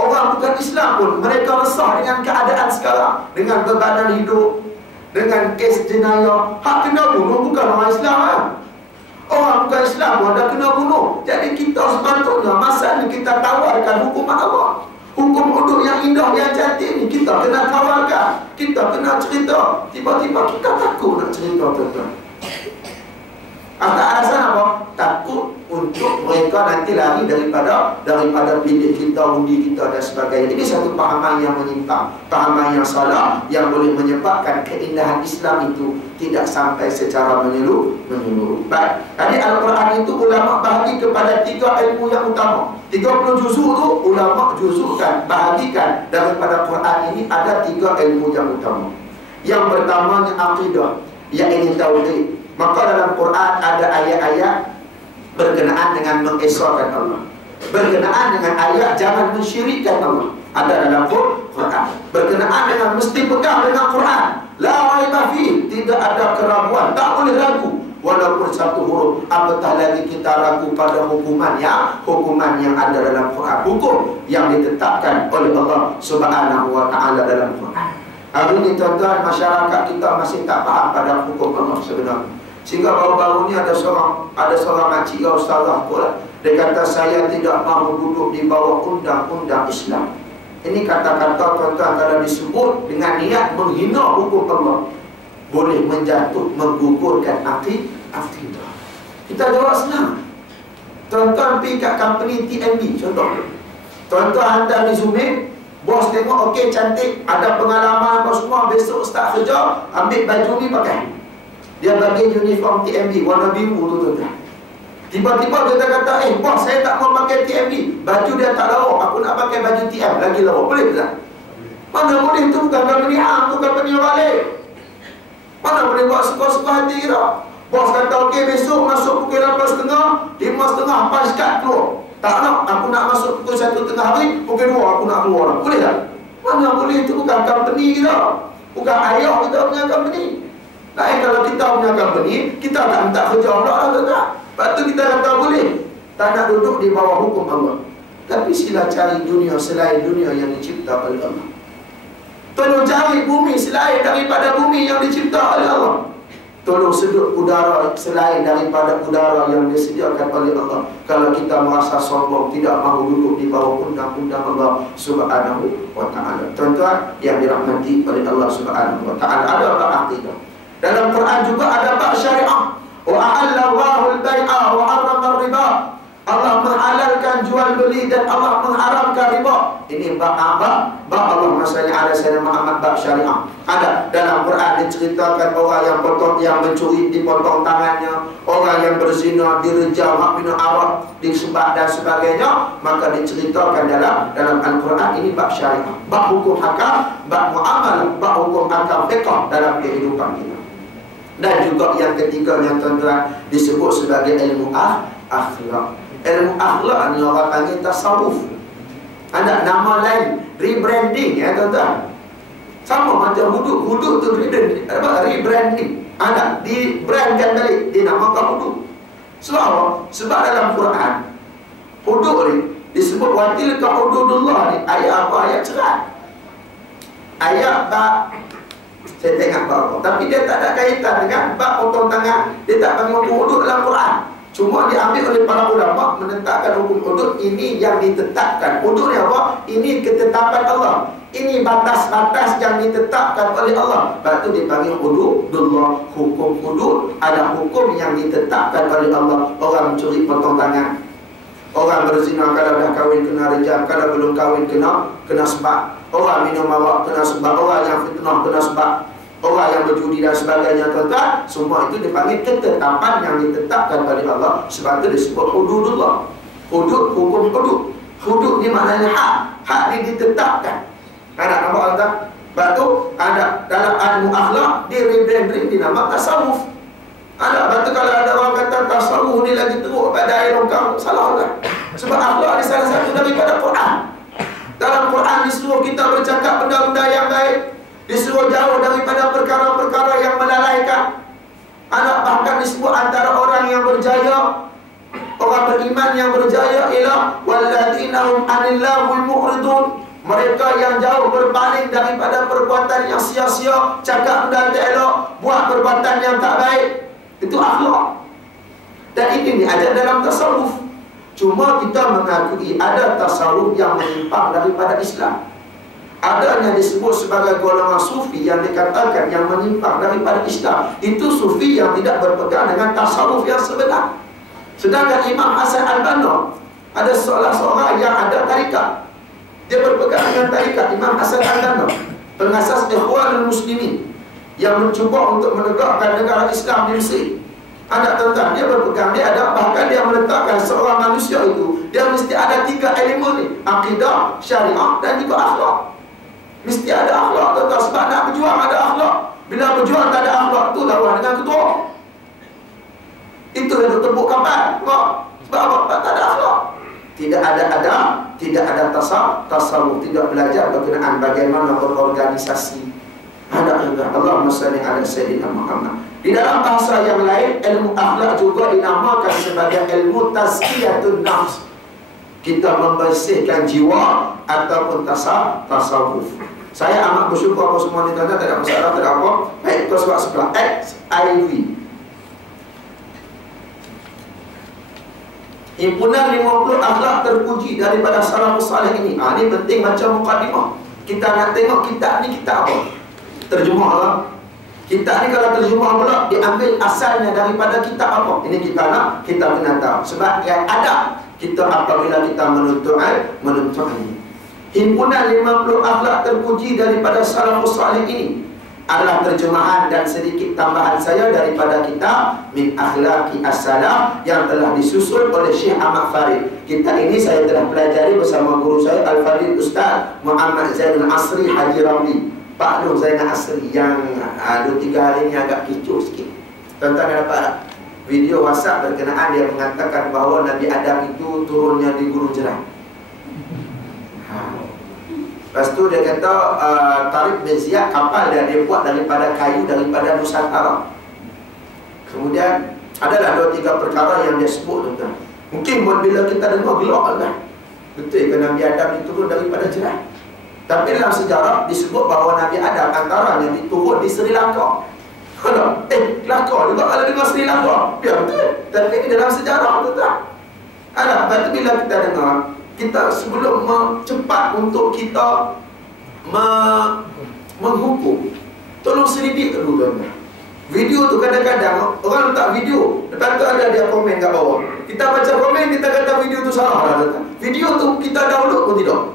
Orang bukan Islam pun mereka resah dengan keadaan sekarang, dengan bebanan hidup, dengan kes jenayah. Hak kena bunuh bukan orang Islam kan? Orang bukan Islam pun dah kena bunuh. Jadi kita sepatutnya masa ni kita tawarkan hukuman Allah. Hukum hudud yang indah, yang cantik ni kita kena tawarkan, kita kena cerita. Tiba-tiba kita takut nak cerita tuan-tuan. Atas alasan apa? Takut untuk mereka nanti lari daripada pilih kita, undi kita dan sebagainya. Ini satu pahaman yang menyimpang, pahaman yang salah, yang boleh menyebabkan keindahan Islam itu tidak sampai secara menyeluruh. Baik. Jadi Al-Quran itu ulama bahagi kepada 3 ilmu yang utama. 30 juzuk tu ulama juzukkan, bahagikan daripada Quran ini ada 3 ilmu yang utama. Yang pertamanya akidah, iaitu tauhid. Maka dalam Quran ada ayat-ayat berkenaan dengan mengesahkan Allah, berkenaan dengan ayat jangan mensyirikkan Allah, ada dalam Quran. Berkenaan dengan mesti pegang dengan Quran, la raiba fi, tidak ada keraguan, tak boleh ragu walaupun satu huruf. Apatah lagi kita ragu pada hukuman yang ada dalam Quran, hukum yang ditetapkan oleh Allah Subhanahu wa taala dalam Quran. Hari ini tuan-tuan, masyarakat kita masih tak faham pada hukum Allah sebenarnya. Sehingga baru-baru ni ada seorang makcik ustazah pula, dia kata saya tidak mahu duduk di bawah undang-undang Islam. Ini kata-kata tuan-tuan kalau disebut dengan niat menghina hukum Allah, boleh menggugurkan akidah. Kita jawab senang. Tuan-tuan pergi kat company TNB contoh, tuan-tuan hantar resume, bos tengok okey cantik, ada pengalaman apa semua, besok start kerja, ambil baju ni pakai. Dia bagi uniform TMB warna biru tu tuan-tuan. Tiba-tiba dia kata, bos saya tak mau pakai TMB, baju dia tak lawa, aku nak pakai baju TM lagi lawa. Boleh tak? Mana boleh, itu bukan company A, bukan company orang lain. Mana boleh buat suka-suka hati kita. Bos kata okey besok masuk pukul 8.30, 5.30 pas kat keluar. Tak nak, aku nak masuk pukul 1.30 hari, pukul 2 aku nak keluar. Boleh tak? Mana boleh, itu bukan company kita, bukan ayah kita punya company. Lain kalau kita punya company, kita tak minta kerja pula tak. Lepas tu kita kata boleh, tak nak duduk di bawah hukum Allah. Tapi sila cari dunia selain dunia yang dicipta oleh Allah. Tolong cari bumi selain daripada bumi yang dicipta oleh Allah. tolong sedut udara selain daripada udara yang disediakan oleh Allah. Kalau kita merasa sombong, tidak mahu duduk di bawah undang-undang Allah Subhanahu wa ta'ala. Tuan-tuan yang dirahmati oleh Allah Subhanahu wa ta'ala, ada bab akidah. Dalam Quran juga ada bab syariah. Wa ahallallahu al-bai'a wa harrama riba. Allah menghalalkan jual beli dan Allah mengharamkan riba. Ini bab Allah maksudnya ada Sayyidina Muhammad bab syariah. Ada dalam Quran diceritakan orang yang mencuri dipotong tangannya, orang yang berzina direjam, hak minum arak disebab dan sebagainya. Maka diceritakan dalam Al-Quran. Ini bab syariah, bab hukum hakam, bab muamalah, bab hukum hakam fiqh dalam kehidupan kita. Dan juga yang ketiga yang tuan-tuan disebut sebagai ilmu akhlak. Ilmu akhlak ni orang panggil tasawuf. Ada nama lain, rebranding ya tuan-tuan. Sama macam hudud tu rebranding. Ada di-brandkan balik, dinamakan hudud. Sebab apa? Sebab dalam Quran hudud ni disebut watilka hududullah ni. Ayat apa? Ayat cerai. Ayat bab, saya tengok bab, tapi dia tak ada kaitan dengan bab potong tangan. Dia tak panggil hukum hudud dalam Quran. Cuma diambil oleh para ulama menetapkan hukum hudud ini yang ditetapkan. Hudud ni apa? Ini ketetapan Allah. Ini batas-batas yang ditetapkan oleh Allah. Lepas tu dipanggil hududullah. Hukum hudud ada hukum yang ditetapkan oleh Allah. Orang mencuri potong tangan. Orang berzina kalau dah kahwin kena rejam, kalau belum kahwin kena sebab. Orang minum arak kena sebab. Orang yang fitnah kena sebab. Orang yang berjudi dan sebagainya, tuan-tuan, semua itu dipanggil ketetapan yang ditetapkan oleh Allah. Sebab itu disebut hududullah. Hudud, hukum hudud. Hudud ni maknanya hak. Hak ni ditetapkan. Ada nampak tuan-tuan? Sebab tu ada dalam ilmu akhlak di rebranding dinamakan tasawuf. Ada. Sebab tu kalau ada orang kata tasawuf ni lagi teruk pada air longkang, salah lah. Sebab akhlak ni salah satu daripada Quran. Dalam Quran disuruh kita bercakap benda-benda yang baik, disuruh jauh daripada perkara-perkara yang melalaikan. Anak bahkan disebut antara orang yang berjaya, orang beriman yang berjaya ialah walladzina hum 'anil lahwi mu'ridun. Mereka yang jauh berpaling daripada perbuatan yang sia-sia, cakap benda tak elok, buat perbuatan yang tak baik. Itu akhlak. Dan ini diajar dalam tasawuf. Cuma kita mengakui ada tasawuf yang menyimpang daripada Islam. Ada yang disebut sebagai golongan sufi yang dikatakan yang menyimpang daripada Islam. Itu sufi yang tidak berpegang dengan tasawuf yang sebenar. Sedangkan Imam Hasan Al-Banna ada seorang yang ada tarikat. Dia berpegang dengan tarikat Imam Hasan Al-Banna, pengasas Ikhwanul Muslimin, yang mencuba untuk menegakkan negara Islam di Mesir. Ada tuan-tuan, dia berpegang, dia ada, bahkan dia meletakkan seorang manusia itu, dia mesti ada 3 elemen ni: akidah, syariah dan juga akhlak. Mesti ada akhlak, tuan-tuan. Sebab nak berjuang ada akhlak. Bila berjuang tak ada akhlak, tu lawan dengan ketua. Itu yang tertembuk kapal. Sebab apa? Tak ada akhlak. Tidak ada adab, tidak ada tasawuf, tidak belajar berkenaan bagaimana berorganisasi. Ada juga Allahumma salli ala Sayyidina Muhammad. Di dalam bahasa yang lain, ilmu akhlak juga dinamakan sebagai ilmu tazkiyatun nafs. Kita membersihkan jiwa ataupun tasawuf. Saya amat bersyukur apa semua ni tuan-tuan, tak ada masalah, tak ada apa. Baik, tuan sebab sebelah XIV. Himpunan 50 akhlak terpuji daripada salafus salih ini. Ini penting macam mukadimah. Kita nak tengok kitab ni kitab apa? Terjemah lah. Kitab ni kalau terjemah pula diambil asalnya daripada kitab apa? Ini kita kena tahu. Sebab yang ada kita apabila kita menuntut ini. Himpunan 50 akhlak terpuji daripada salafus salih ini adalah terjemahan dan sedikit tambahan saya daripada kitab Min Akhlaqi As-Salaf yang telah disusun oleh Syekh Ahmad Farid. Kitab ini saya telah pelajari bersama guru saya Al-Fadil Ustaz Muhammad Zainul Asri Haji Ramli, Pak Nur Zainal Asri, yang 2-3 hari ini agak kicau sikit. Tuan-tuan dapat tak? Video WhatsApp berkenaan dia mengatakan bahawa Nabi Adam itu turunnya di Gurun Jeram. Lepas tu dia kata Tariq bin Ziyad, kapal dia buat daripada kayu daripada Nusantara. Kemudian adalah 2-3 perkara yang dia sebut, tuan-tuan. Mungkin bila kita dengar gelak lah, betul ke Nabi Adam diturun daripada jeram. Tapi dalam sejarah disebut bahawa Nabi Adam antaranya diturun di Sri Lanka. Kelakar juga kalau dengar Sri Lanka. Biar betul. Tapi ini dalam sejarah tu tak. Lepas tu bila kita dengar, kita sebelum cepat untuk kita menghukum, tolong selidik dulu tuan-tuan. Video tu kadang-kadang orang letak video, lepas tu ada dia komen kat bawah. Kita baca komen, kita kata video tu salah lah. Video tu kita download pun tidak.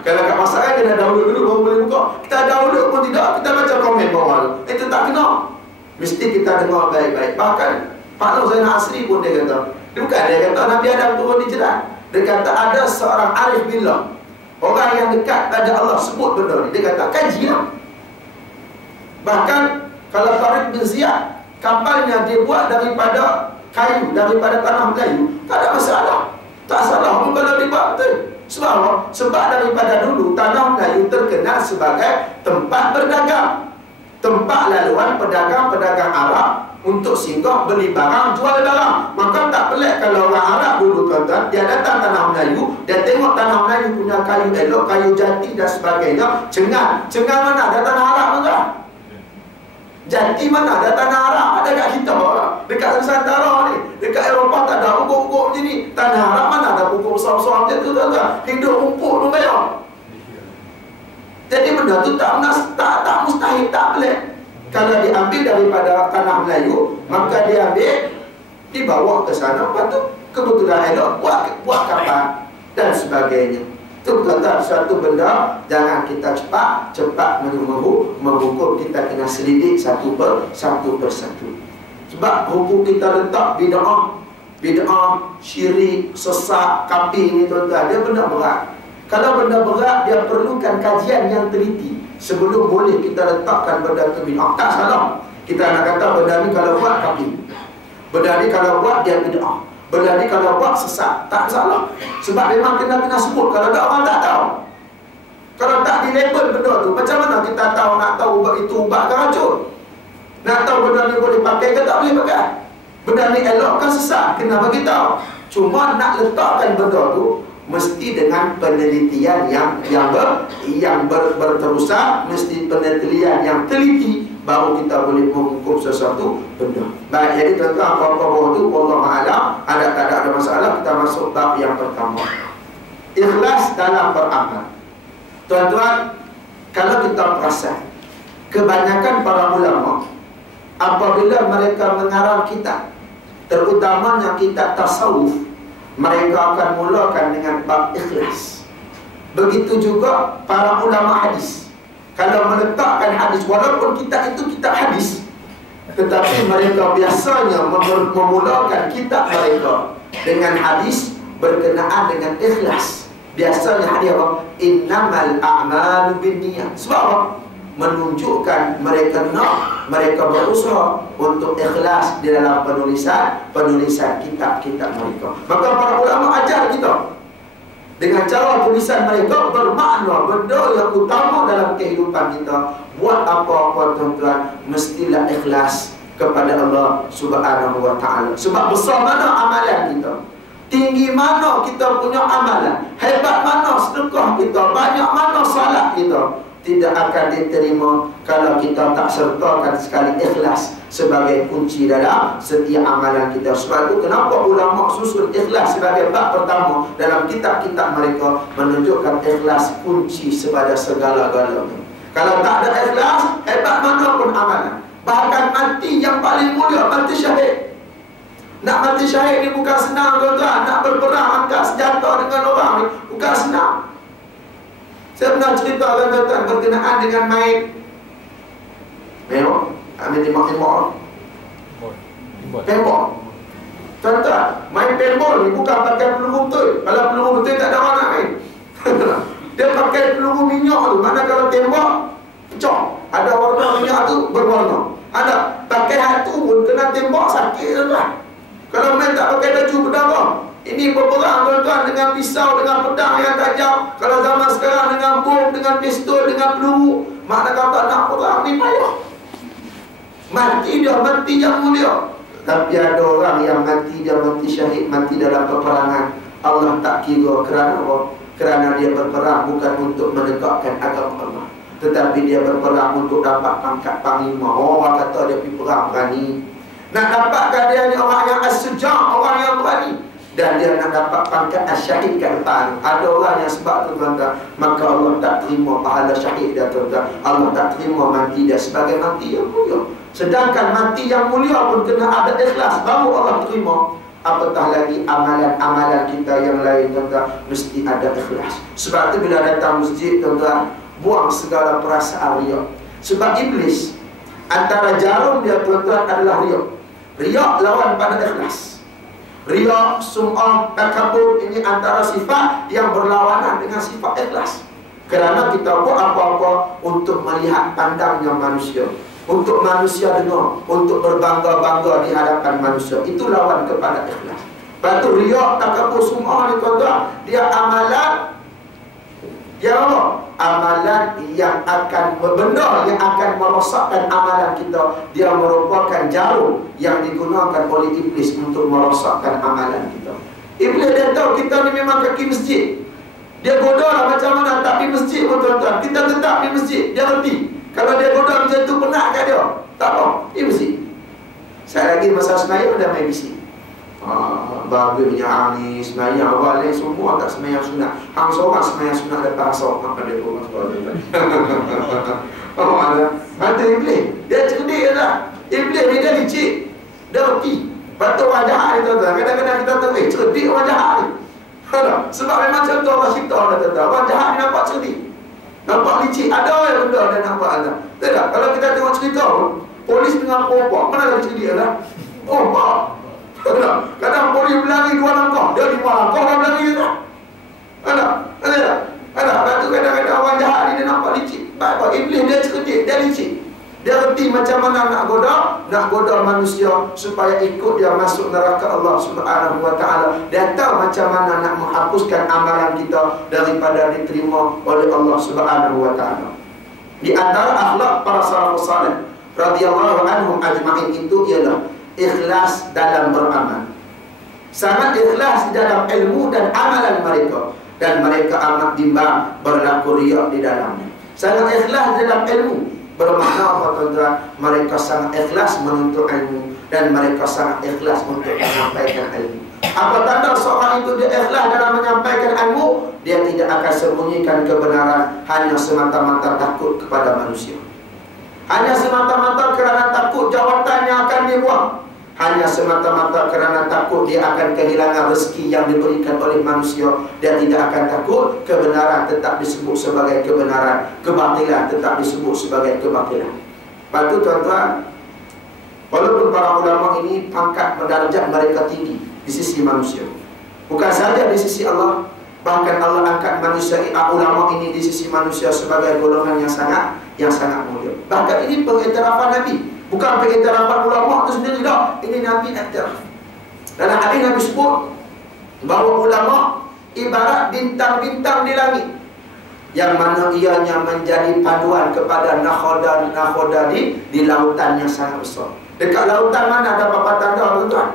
Kalau kat masalah kena download dulu baru boleh buka. Kita download pun tidak, kita baca komen bawah tu. Itu tak kena. Mesti kita dengar baik-baik. Bahkan Pak Nur Zainal Asri pun dia kata, bukan dia kata Nabi Adam turun di jerat. Dia kata ada seorang arif billah, orang yang dekat pada Allah sebut benda ni. Dia kata kaji lah. Bahkan kalau Tariq bin Ziyad, kapalnya dia buat daripada kayu, daripada tanah Melayu, tak ada masalah. Tak salah pun kalau dia buat betul. Sebab apa? Sebab daripada dulu tanah Melayu terkenal sebagai tempat berdagang, tempat laluan pedagang-pedagang Arab untuk singgah beli barang, jual barang. Maka tak pelik kalau orang Arab dulu tuan-tuan, dia datang tanah Melayu, dia tengok tanah Melayu punya kayu elok, kayu jati dan sebagainya. Cengar mana ada tanah Arab tuan-tuan? Jati mana ada tanah Arab? Ada kat kita dekat Nusantara ni, dekat Eropah tak ada pokok-pokok macam ni. Tanah Arab mana ada pokok besar-besar macam tu tuan-tuan? Hidup rumput tu bayar. Jadi benda tu tak mustahil, tak pelik. Kalau diambil daripada tanah Melayu, maka dia ambil, dibawa ke sana, lepas tu kebetulan elok buat kapal dan sebagainya. Itu tuan-tuan, suatu benda jangan kita cepat menghukum. Kita kena selidik satu persatu. Sebab hukum kita letak bid'ah, syirik, sesat, kafir ni tuan-tuan, dia benda berat. Kalau benda berat, dia perlukan kajian yang teliti sebelum boleh kita letakkan benda tu bid'ah. Tak salah kita nak kata benda ni kalau buat kafir, benda ni kalau buat dia bid'ah, benda ni kalau buat sesat. Tak salah. Sebab memang kena sebut. Kalau tak, orang tak tahu. Kalau tak dilabel benda tu, macam mana kita tahu nak tahu ubat itu ubat ke racun? Nak tahu benda ni boleh pakai ke tak boleh pakai? Benda ni elok ke sesat? Kena bagi tahu. Cuma nak letakkan benda tu mesti dengan penelitian yang berterusan, mesti penelitian yang teliti, baru kita boleh menghukum sesuatu benda. Baik, jadi tuan-tuan, apa-apa bawah tu wallahualam, ada tak ada masalah. Kita masuk bab yang pertama, ikhlas dalam beramal. Tuan-tuan, kalau kita perasan, kebanyakan para ulama apabila mereka mengarang kitab, terutamanya kitab tasawuf, mereka akan mulakan dengan bab ikhlas. Begitu juga para ulama hadis, kalau meletakkan hadis, walaupun kitab itu kitab hadis, tetapi mereka biasanya memulakan kitab mereka dengan hadis berkenaan dengan ikhlas. Biasanya hadis apa? Innamal a'malu binniyat. Sebab apa? Menunjukkan mereka berusaha untuk ikhlas di dalam penulisan kitab-kitab mereka. Maka para ulama ajar kita dengan cara tulisan mereka bermakna, benda yang utama dalam kehidupan kita. Buat apa-apa tuan-tuan, mestilah ikhlas kepada Allah Subhanahu wa ta'ala. Sebab besar mana amalan kita, tinggi mana kita punya amalan, hebat mana sedekah kita, banyak mana salat kita, tidak akan diterima kalau kita tak sertakan sekali ikhlas sebagai kunci dalam setiap amalan kita. Sebab itu kenapa ulama susun ikhlas sebagai bab pertama dalam kitab-kitab mereka, menunjukkan ikhlas kunci kepada segala-galanya. Kalau tak ada ikhlas, hebat mana pun amalan, bahkan mati yang paling mulia, mati syahid. Nak mati syahid ni bukan senang tuan-tuan. Nak berperang, angkat senjata dengan orang ni bukan senang. Saya pernah cerita tuan-tuan berkenaan dengan main tembak. Tuan-tuan, main paintball ni bukan pakai peluru betul. Kalau peluru betul tak ada orang nak main. Dia pakai peluru minyak tu, mana kalau tembak pecah, ada warna minyak tu berwarna. Ada pakai hatu pun kena tembak sakit tuan-tuan. Kalau main tak pakai baju berdarah, ini berperang tuan-tuan dengan pisau, dengan pedang yang tajam. Kalau zaman sekarang dengan bom, dengan pistol, dengan peluru, makna kata nak perang ni payah. Mati dia, mati yang mulia. Tapi ada orang yang mati, dia mati syahid, mati dalam peperangan. Allah tak kira kerana apa? Kerana dia berperang bukan untuk menegakkan agama Allah, tetapi dia berperang untuk dapat pangkat panglima. Orang kata dia pergi perang berani. Nak dapatkan dia ni orang yang as-suja', orang yang berani. Dan dia nak dapat pangkat as-syahid kat depan. Ada orang yang sebab tu tuan-tuan, maka Allah tak terima pahala syahid dia tuan-tuan. Allah tak terima mati dia sebagai mati yang mulia. Sedangkan mati yang mulia pun kena ada ikhlas, baru Allah terima. Apatah lagi amalan-amalan kita yang lain tuan-tuan, mesti ada ikhlas. Sebab tu bila datang masjid tuan-tuan, buang segala perasaan riak. Sebab iblis, antara jarum dia tuan-tuan adalah riak. Riak lawan pada ikhlas. Riak, sum'ah, takabur, ini antara sifat yang berlawanan dengan sifat ikhlas. Kerana kita buat apa-apa untuk melihat pandangnya manusia, untuk manusia dengar, untuk berbangga-bangga di hadapan manusia. Itu lawan kepada ikhlas. Lepas tu riak, takabur, sum'ah ni tuan-tuan, dia amalan yang apa? Amalan yang akan benda yang akan merosakkan amalan kita. Dia merupakan jarum yang digunakan oleh iblis untuk merosakkan amalan kita. Iblis dia tahu kita ni memang kaki masjid. Dia goda lah macam mana tak pergi masjid pun tuan-tuan. Kita tetap pergi masjid. Dia reti. Kalau dia goda macam tu, penat kat dia. Tak apa, pergi masjid. Saya lagi masa semayang dah main bisik. Bagusnya hang ni semayang awal ni semua tak semayang sunat. Hang seorang semayang sunat depan asal. Maka dia pun oh ada. Ada iblis. Dia cerdik dah. Iblis ni dia licik. Dia reti. Patut orang jahat ni tuan-tuan. Kadang-kadang kita tahu cerdik orang jahat ni. Sebab memang contoh Allah cipta dah tuan-tuan. Orang jahat ni nampak cerdik, nampak licik. Ada orang benda dia nampak Allah. Tak? Kalau kita tengok cerita polis tengah pompak, mana lagi cerdik lah. Pompak. Kadang polis berlari 2 langkah, dia 5 langkah orang berlari je tak? Lepas tu kadang-kadang orang jahat ni dia nampak licik. Sebab iblis dia cerdik, dia licik. Dia reti macam mana nak goda manusia supaya ikut dia masuk neraka Allah Subhanahu wa ta'ala. Dia tahu macam mana nak menghapuskan amalan kita daripada diterima oleh Allah Subhanahu wa ta'ala. Di antara akhlak para salafus salih radhiyallahu anhum ajma'in itu ialah ikhlas dalam beramal. Sangat ikhlas di dalam ilmu dan amalan mereka, dan mereka amat bimbang berlaku riak di dalamnya. Sangat ikhlas dalam ilmu bermakna apa tuan-tuan? Mereka sangat ikhlas menuntut ilmu, dan mereka sangat ikhlas untuk menyampaikan ilmu. Apa tanda seorang itu dia ikhlas dalam menyampaikan ilmu? Dia tidak akan sembunyikan kebenaran hanya semata-mata takut kepada manusia, hanya semata-mata kerana takut jawatannya akan dibuang, hanya semata-mata kerana takut dia akan kehilangan rezeki yang diberikan oleh manusia. Dia tidak akan takut. Kebenaran tetap disebut sebagai kebenaran, kebatilan tetap disebut sebagai kebatilan. Lepas tu tuan-tuan, walaupun para ulama ini pangkat darjat mereka tinggi di sisi manusia, bukan saja di sisi Allah, bahkan Allah angkat manusia, ulama ini di sisi manusia sebagai golongan yang sangat mulia. Bahkan ini pengiktirafan Nabi, bukan pengiktirafan ulama itu sendiri dah. Ini Nabi iktiraf. Dalam hadis Nabi sebut bahawa ulama ibarat bintang-bintang di langit, yang mana ianya menjadi panduan kepada nakhoda di lautan yang sangat besar. Dekat lautan mana ada papan tanda tuan-tuan?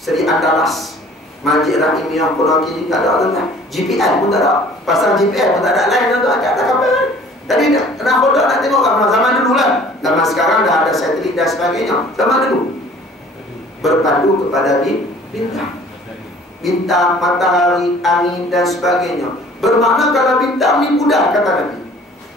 Seri Andalas, Masjid Rahimiyah Pulau Kiri, tak ada tuan-tuan. GPS pun tak ada. Pasal GPS pun tak ada lain tuan-tuan. Kat atas kapal. Tadi nakhoda nak tengok kan zaman dulu lah. Zaman sekarang dah ada satelit dan sebagainya. Zaman dulu berpandu kepada bintang, matahari, angin dan sebagainya. Bermakna kalau bintang ni mudah, kata Nabi,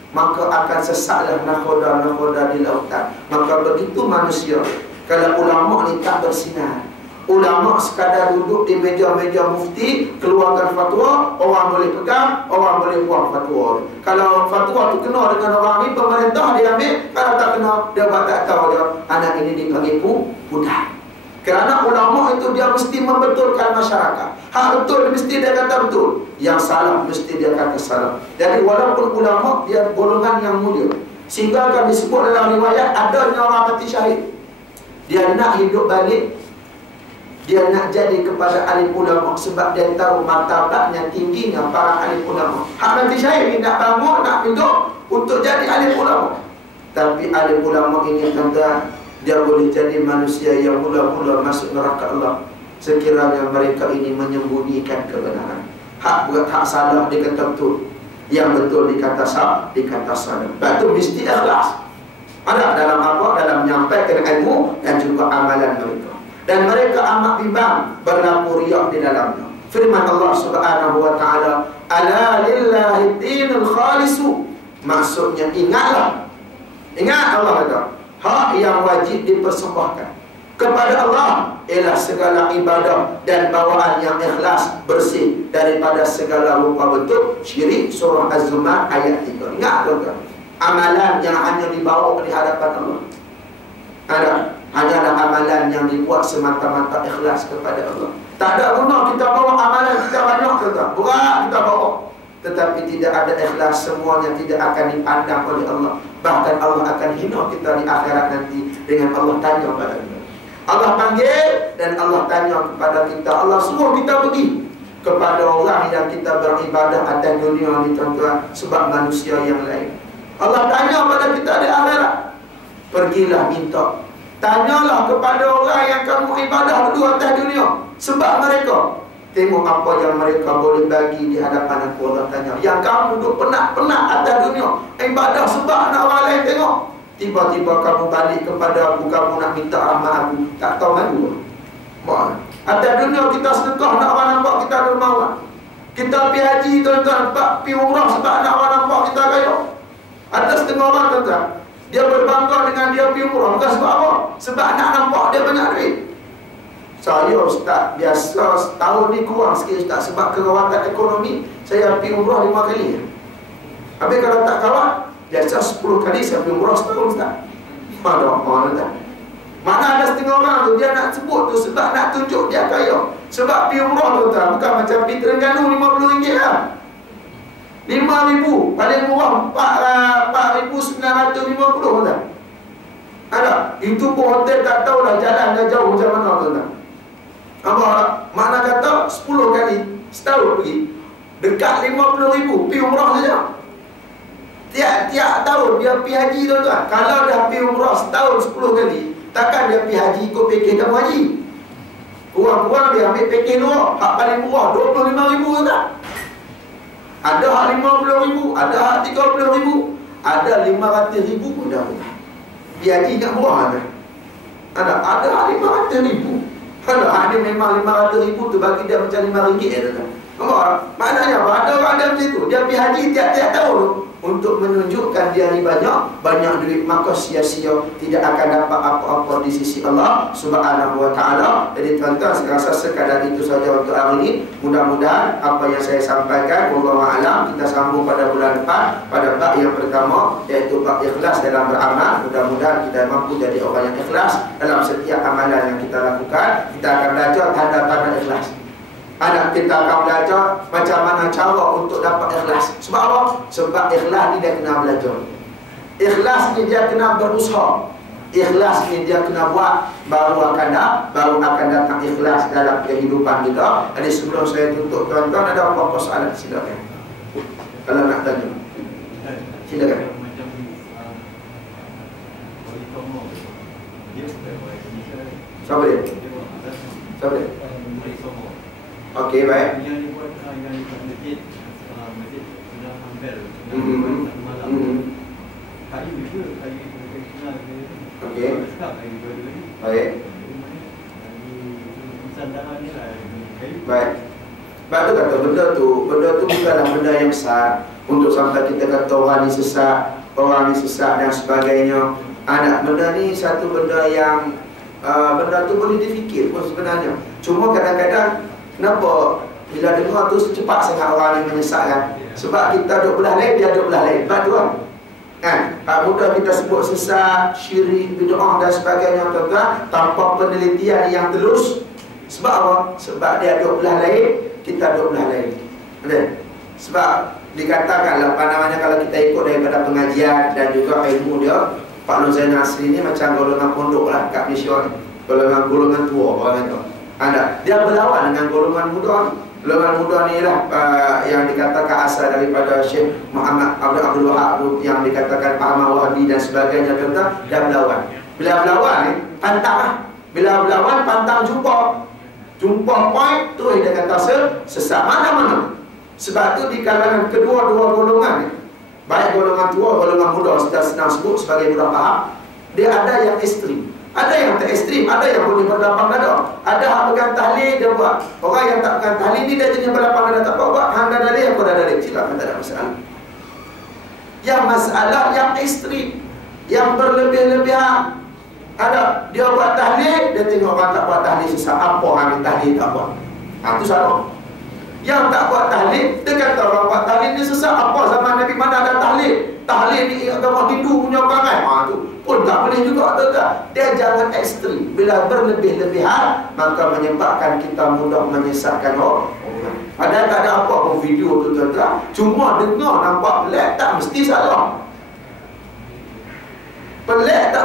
maka akan sesatlah nakhoda di lautan. Maka begitu manusia, kalau ulama ni tak bersinar, ulama sekadar duduk di meja-meja mufti, keluarkan fatwa, orang boleh pegang, orang boleh buang fatwa. Kalau fatwa tu kena dengan orang ni, pemerintah dia ambil. Kalau tak kena, dia buat tak tahu dia. Anak ini dipanggil budak. Kerana ulama itu dia mesti membetulkan masyarakat. Hak betul mesti dia kata betul, yang salah mesti dia kata salah. Jadi walaupun ulama dia golongan yang mulia, sehingga akan disebut dalam riwayat adanya orang mati syahid, dia nak hidup balik, dia nak jadi kepada alim ulama, sebab dia tahu martabatnya tingginya para alim ulama. Hak mati syahid ni nak bangun, nak hidup untuk jadi alim ulama. Tapi alim ulama ini tuan-tuan, dia boleh jadi manusia yang mula-mula masuk neraka Allah sekiranya mereka ini menyembunyikan kebenaran. Hak buat hak salah dia kata betul, yang betul dikata sadar. Batu mesti ikhlas. Ada dalam apa? Dalam menyampaikan ilmu dan juga amalan mereka. Dan mereka amat bimbang berlaku riak di dalamnya. Firman Allah Subhanahu wa taala, "Ala lillahi dinul khalisu." Maksudnya ingatlah. Ingat Allah kata, hak yang wajib dipersembahkan kepada Allah ialah segala ibadah dan bawaan yang ikhlas, bersih daripada segala rupa bentuk syirik. Surah Az-Zumar ayat 3. Ingat tuan-tuan, amalan yang hanya dibawa di hadapan Allah hanyalah amalan yang dibuat semata-mata ikhlas kepada Allah. Tak ada guna kita bawa amalan kita banyak, tuan-tuan, berat kita bawa, tetapi tidak ada ikhlas, semuanya tidak akan dipandang oleh Allah. Bahkan Allah akan hina kita di akhirat nanti dengan Allah tanya pada kita. Allah panggil dan Allah tanya kepada kita. Allah suruh kita pergi kepada orang yang kita beribadah atas dunia ni, tuan-tuan, sebab manusia yang lain. Allah tanya pada kita di akhirat, pergilah minta. Tanyalah kepada orang yang kamu ibadah dulu atas dunia, sebab mereka tengok apa yang mereka boleh bagi di hadapan aku. Allah tanya, yang kamu duduk penat-penat atas dunia ibadah sebab nak orang lain tengok, tiba-tiba kamu balik kepada aku, kamu nak minta rahmat aku, tak tahu malu. Atas dunia kita sedekah nak orang nampak kita dermawan. Kita pergi haji, tuan-tuan, pergi umrah sebab nak orang nampak kita kaya. Ada setengah orang, tuan-tuan, dia berbangga dengan dia pergi umrah, bukan sebab apa? Sebab nak nampak dia banyak duit. Saya ustaz, biasa setahun ni kurang sikit ustaz, sebab kerawatan ekonomi saya pergi umrah 5 kali. Habis kalau tak kawat, biasa 10 kali saya pergi umrah setahun ustaz. Mana ada setengah orang tu dia nak sebut tu sebab nak tunjuk dia kaya. Sebab pergi umrah tu tak, bukan macam pergi Terengganu RM50 lah. 5,000 paling murah 4,950 tak? Ada. Itu pun hotel tak tahulah jalan dah jauh macam mana tu tak? Apa makna kata 10 kali setahun pergi, dekat 50,000 pergi umrah saja. Tiap tahun dia pergi haji, tuan-tuan. Kalau dah pergi umrah setahun 10 kali, takkan dia pergi haji ikut pakej kamu haji. Kurang-kurang dia ambil pakej dua, hak paling murah 25,000 tak? Ada hak 50,000, ada hak 30,000, ada 500,000 pun dah. Dia haji tak murah kan? Ada hak 500,000. Kalau ada memang 500,000 tu bagi dia macam RM5 tu. Nampak? Maknanya apa? Ada orang ada macam tu. Dia pergi haji tiap-tiap tahun untuk menunjukkan dia ni banyak duit, maka sia-sia, tidak akan dapat apa-apa di sisi Allah Subhanahu wa taala. Jadi tuan-tuan, saya rasa sekadar itu saja untuk hari ini. Mudah-mudahan apa yang saya sampaikan, wallahu a'lam, kita sambung pada bulan depan pada bab yang pertama, iaitu bab ikhlas dalam beramal. Mudah-mudahan kita mampu jadi orang yang ikhlas dalam setiap amalan yang kita lakukan. Kita akan belajar tanda-tanda ikhlas. Anak kita akan belajar macam mana cara untuk dapat ikhlas. Sebab apa? Sebab ikhlas ni dia kena belajar. Ikhlas ni dia kena berusaha. Ikhlas ni dia kena buat, baru akan datang ikhlas dalam kehidupan kita. Jadi sebelum saya tutup, tuan-tuan, ada apa-apa soalan? Silakan. Kalau nak tanya, silakan. Siapa dia? Siapa dia? Okey, baik. Yang dibuat yang masjid sudah hampir. Kayu juga, kayu tradisional. Okey. Kayu dua-dua ni. Baik. Nusantara ni lah kayu. Baik. Sebab tu kata benda tu bukanlah benda yang besar untuk sampai kita kata orang ni sesat dan sebagainya. Benda ni satu benda yang benda tu boleh difikir pun sebenarnya. Cuma kadang-kadang kenapa bila dengar tu secepat sangat orang ni menyesatkan? Sebab kita duduk belah lain, dia duduk belah lain. Sebab tu kan? Mudah kita sebut sesat, syirik, bid'ah dan sebagainya, tuan-tuan, tanpa penelitian yang telus. Sebab apa? Sebab dia duduk belah lain, kita duduk belah lain. Sebab dikatakanlah pandangannya kalau kita ikut daripada pengajian dan juga ilmu dia, Pak Nur Zainal Asri ni macam golongan pondok lah kat Malaysia ni. Golongan tua orang kata. Dia berlawan dengan golongan muda. Golongan muda ni lah yang dikatakan asal daripada Syekh Muhammad Abdul Wahab yang dikatakan Ahmad Wahabi dan sebagainya, kata dia berlawan. Bila berlawan ni pantang lah. Bila berlawan pantang jumpa point tu dia kata sesat mana-mana. Sebab tu di kalangan kedua-dua golongan ni, baik golongan tua, golongan muda, sudah senang sebut sebagai budak faham, dia ada yang ekstrim, ada yang tak ekstrim, ada yang boleh berlapang dada. Ada yang pegang tahlil dia buat. Orang yang tak pegang tahlil ni dia jenis berlapang dada, tak apa buat. Hang dah dalil, aku dah dalil, silakan, tak ada masalah. Yang masalah yang ekstrim, yang berlebih-lebihan. Ada, dia buat tahlil, dia tengok orang tak buat tahlil sesat, apa hang tahlil tak buat. Itu salah. Yang tak buat tahlil, dia kata orang buat tahlil ni sesat. Apa zaman Nabi mana ada tahlil? Tahlil ni agama Hindu punya perangai. Tu pun tak boleh juga, tak? Dia jangan ekstrim. Bila berlebih-lebihan, maka menyebabkan kita mudah menyesatkan orang. Padahal tak ada apa pun video tu, tuan-tuan. Cuma dengar nampak pelik, tak mesti salah. Pelik tak